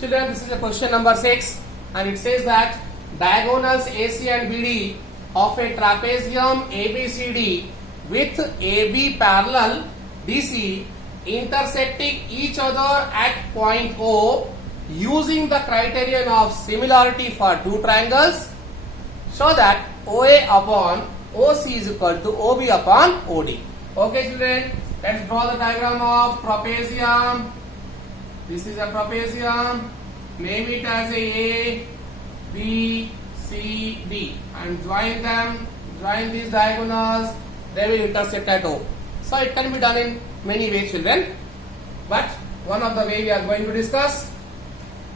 Children, this is a question number 6 and it says that diagonals AC and BD of a trapezium ABCD with AB parallel DC intersecting each other at point O using the criterion of similarity for two triangles show that OA upon OC is equal to OB upon OD. Okay children, let's draw the diagram of trapezium. This is a trapezium. Name it as A, B, C, D and join them. Join these diagonals. They will intersect at O. So it can be done in many ways children. But one of the way we are going to discuss,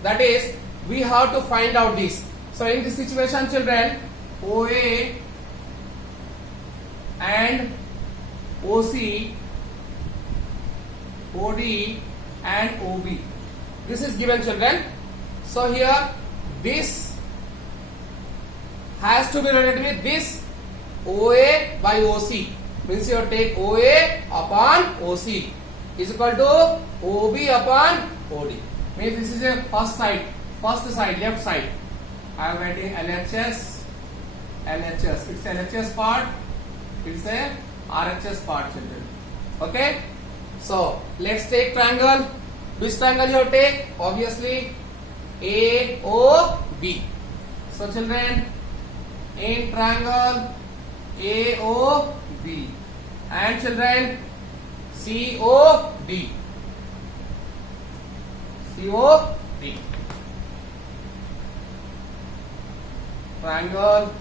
that is we have to find out this. So in this situation children, OA and OC, OD and OB. This is given children. So here this has to be related with this OA by OC. Means you take OA upon OC is equal to OB upon OD. Means this is a first side, left side. I am writing LHS. It's LHS part. It's a RHS part children. Okay. So let's take triangle. Which triangle you take? Obviously AOB. So children, in triangle AOB and children COD. Triangle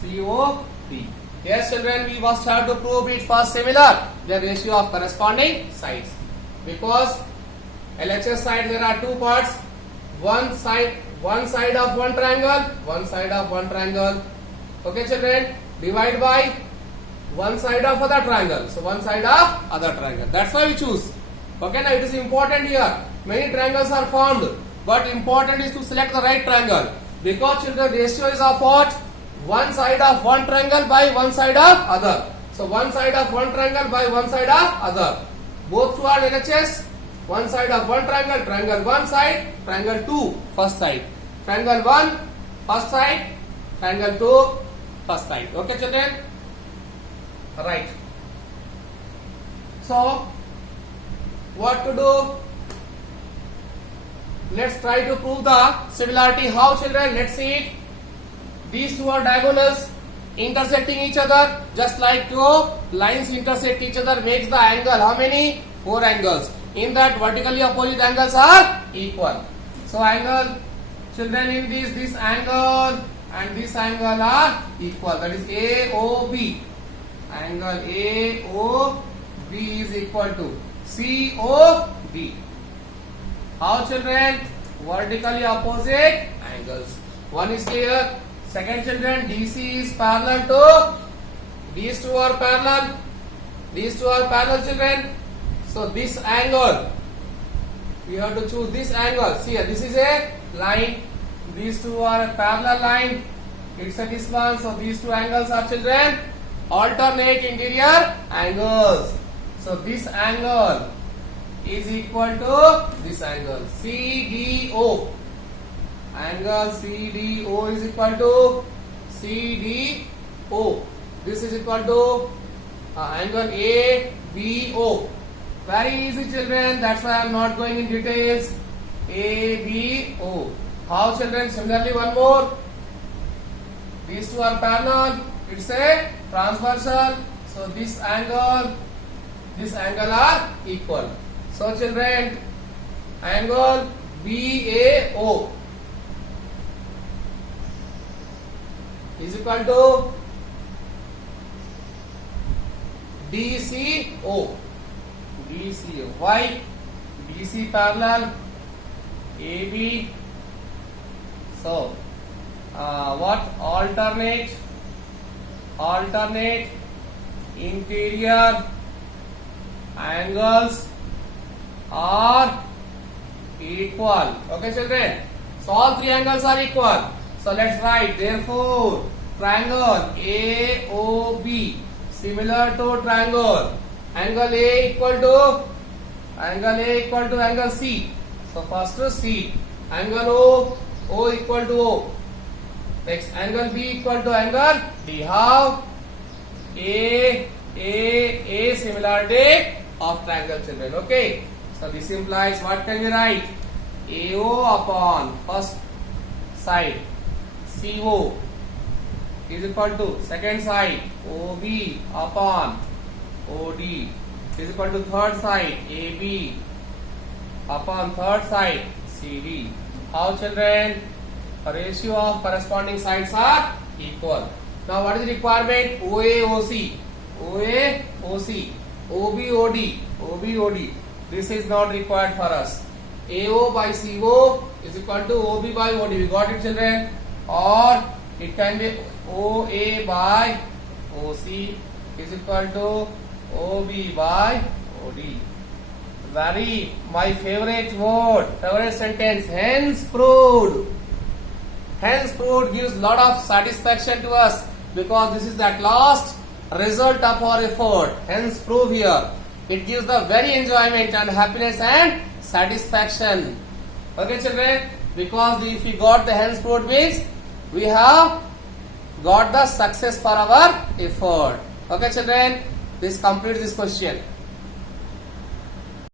COD. Yes children, we must have to prove it for similar the ratio of corresponding sides, because LHS side there are two parts, one side of one triangle, okay children, divide by one side of other triangle, so one side of other triangle, that's why we choose. Okay, now it is important here, many triangles are formed, but important is to select the right triangle, because children ratio is of what? One side of one triangle by one side of other. So one side of one triangle by one side of other. Both two are LHS. One side of one triangle, triangle one side, triangle two first side. Triangle one first side, triangle two first side. Okay children? Right. So what to do? Let's try to prove the similarity. How children? Let's see it. These two are diagonals intersecting each other, just like two lines intersect each other makes the angle. How many? 4 angles. In that vertically opposite angles are equal. So angle children in this angle and this angle are equal. That is AOB. Angle AOB is equal to COD. How children? Vertically opposite angles. One is clear. Second children, DC is parallel to, these two are parallel children. So this angle, we have to choose this angle. See here, this is a line, these two are a parallel line, it's a this one. So these two angles are children alternate interior angles. So this angle is equal to this angle CDO. Angle CDO is equal to CDO. This is equal to angle ABO. Very easy children, that's why I am not going in details. ABO. How children? Similarly one more. These two are parallel. It's a transversal. So this angle are equal. So children, angle BAO is equal to DCO. Why? BC parallel AB. So what? Alternate interior angles are equal. Okay children? So all three angles are equal. So let's write, therefore triangle AOB similar to triangle angle A equal to angle C. So first C, angle O equal to O. Next angle B equal to angle D. How? A similarity of triangle, children. Okay. So this implies what can we write? AO upon first side CO is equal to second side OB upon OD is equal to third side AB upon third side CD. How, children? A ratio of corresponding sides are equal. Now what is the requirement? OA OC, OB OD. This is not required for us. AO by CO is equal to OB by OD. We got it, children? Or it can be OA by OC is equal to OB by OD. My favorite word, favorite sentence, hence proved. Hence proved gives lot of satisfaction to us because this is at last result of our effort. Hence prove here. It gives the very enjoyment and happiness and satisfaction. Okay, children? Because if we got the hence proved means we have got the success for our effort. Okay, children? This completes this question.